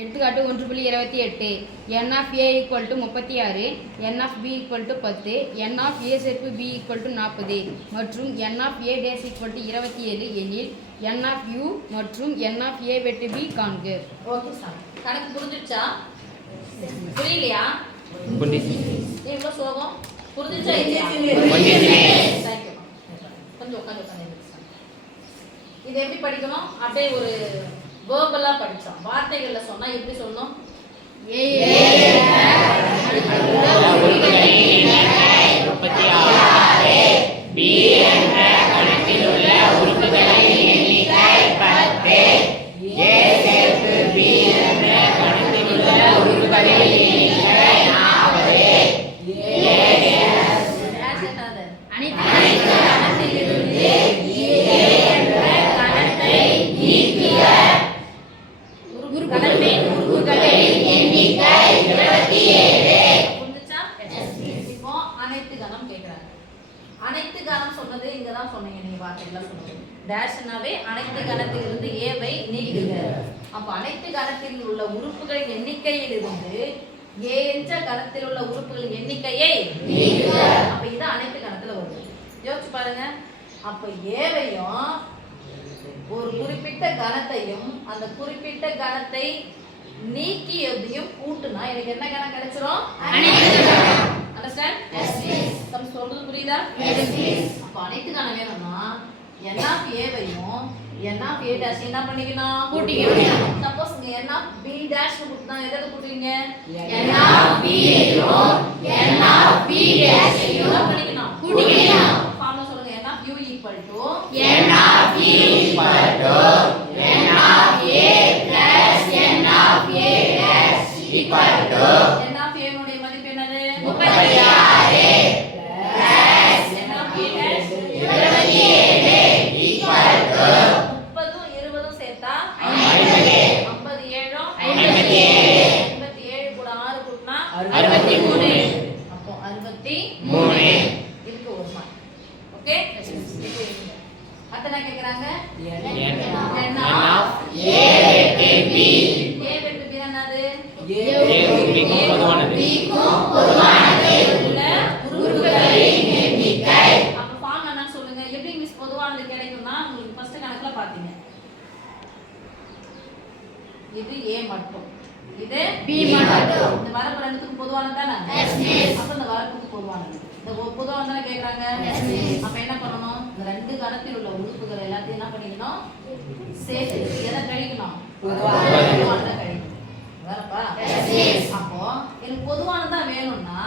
எடுத்துக்காட்டு 1.28 n of a = 36, n of b = 10, n of a சேர்ப்பு b = 40 மற்றும் n of a dash = 27 எனில் n of u மற்றும் n of a வெட்டு b காண்க. ஓகே சார், கணக்கு புரிஞ்சிடுச்சா? புரியலையா? இவ்வளோ சோகம் புரிஞ்சிடுச்சா? கொஞ்சம் உட்காந்து இது எப்படி படிக்கணும்? அப்படியே ஒரு வேர்பலா படிச்சோம். வார்த்தைகள்ல சொன்னா எப்படி சொல்லணும்? அனைத்து கணம் சொன்னது இங்க தான் சொன்னீங்க. நீங்க வார்த்தைகளா சொன்னது டேஷ்னாவே அனைத்து கணத்திலிருந்து ஏவை நீக்குக. அப்ப அனைத்து கணத்தில் உள்ள உறுப்புகளின் எண்ணிக்கையில் இருந்து ஏ என்ற கணத்தில் உள்ள உறுப்புகளின் எண்ணிக்கையை நீக்குக. அப்ப இது அனைத்து கணத்துல வருது. யோசிச்சு பாருங்க. அப்ப ஏவையும் ஒரு குறிப்பிட்ட கணத்தையும் அந்த குறிப்பிட்ட கணத்தை நீக்கி எதையும் கூட்டுனா எனக்கு என்ன கணம் கிடைச்சிரும்? அண்டர்ஸ்டாண்ட்? Yes please. சம் சொல்றது புரியுதா? Yes please. அப்ப அனைத்து கணம் வேணும்னா n of a வையும் n of a dash என்ன பண்ணிக்கணும்? கூட்டிக்கணும். சப்போஸ் இங்க n of b dash னு கூட்டினா எதை கூட்டுவீங்க? n of b ஐயும் n of b dash ஐயும் என்ன பண்ணிக்கணும்? கூட்டிக்கணும். ஃபார்முலா சொல்லுங்க. n of u = n of e = n of a plus n of a dash = n of a னுடைய மதிப்பு என்னது? 36 plus n of a dash 27 = 30 20 சேர்த்தா 50 57 57 கூட 6 கூட்டினா 63. அப்போ 63 இதுக்கு ஒரு மார்க். ஓகே? அடுத்து என்ன கேக்குறாங்க? n of a வெட்டு b. a வெட்டு b என்னது? a க்கும் பொதுவானது உள்ள உறுப்புகளின் எண்ணிக்கை. அப்ப ஃபார்முலா என்ன சொல்லுங்க? எப்படி மிஸ் பொதுவானது கிடைக்கும்னா உங்களுக்கு ஃபர்ஸ்ட் கணக்குல பாத்தீங்க. இது a மட்டும், இது b மட்டும். இந்த வரப்பு ரெண்டுத்துக்கும் பொதுவானது தானே? Yes miss. அப்ப இந்த வரப்புக்கு பொதுவானது. இந்த பொதுவானது தானே கேக்குறாங்க? Yes miss. அப்ப என்ன பண்ணனும்? இந்த ரெண்டு கணத்தில் உள்ள உறுப்புகள் எல்லாத்தையும் என்ன பண்ணிக்கணும்? சேர்த்து எதை கழிக்கணும்? பொதுவானதை கழிக்கணும். வரப்பா? Yes miss. அப்போ எனக்கு பொதுவானது தான் வேணும்னா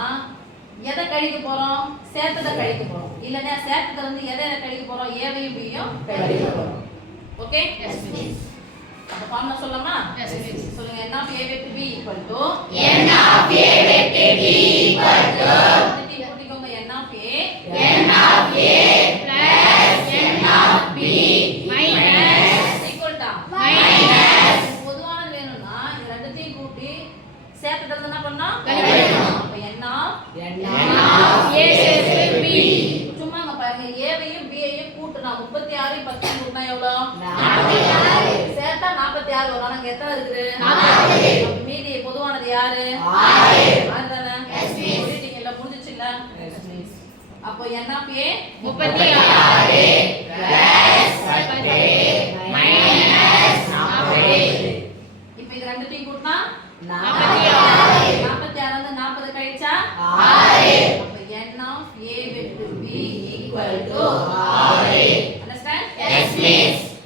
எதை கழிக்க போறோம்? சேர்த்ததை கழிக்க போறோம். இல்லனா சேர்த்தத வந்து எதை கழிக்க போறோம்? ஏவையும் பியும் கழிக்க போறோம். ஓகே? Yes miss. அப்ப ஃபார்முலா சொல்லலாமா? Yes miss. சொல்லுங்க. n of a வெட்டு b = n of a வெட்டு b = கூட்டிக்கோங்க. n of a plus n of b minus பொதுவானது வேணும்னா இந்த ரெண்டுத்தையும் கூட்டி சேர்த்தத என்ன பண்ணனும்? கழிக்கணும். அப்ப n of a சேர்த்து b. சும்மாங்க பாருங்க. ஏவையும் b ஐயும் கூட்டினா 36 10 கூட்டினா எவ்வளவு? 46. சேர்த்தா 46 வரும். அங்க எத்தனை இருக்குது? 40. அப்ப மீதி பொதுவானது யாரு? 6 தானே? Yes miss. சொல்லிட்டீங்கல, முடிஞ்சிச்சுல? Yes miss. அப்போ n of a 36 plus 10 minus 40. இப்போ இது ரெண்டுத்தையும் கூட்டினா 46. 46 வந்து 40 கழிச்சா 6. அப்ப n of a வெட்டு b = 6. Understand? Yes miss.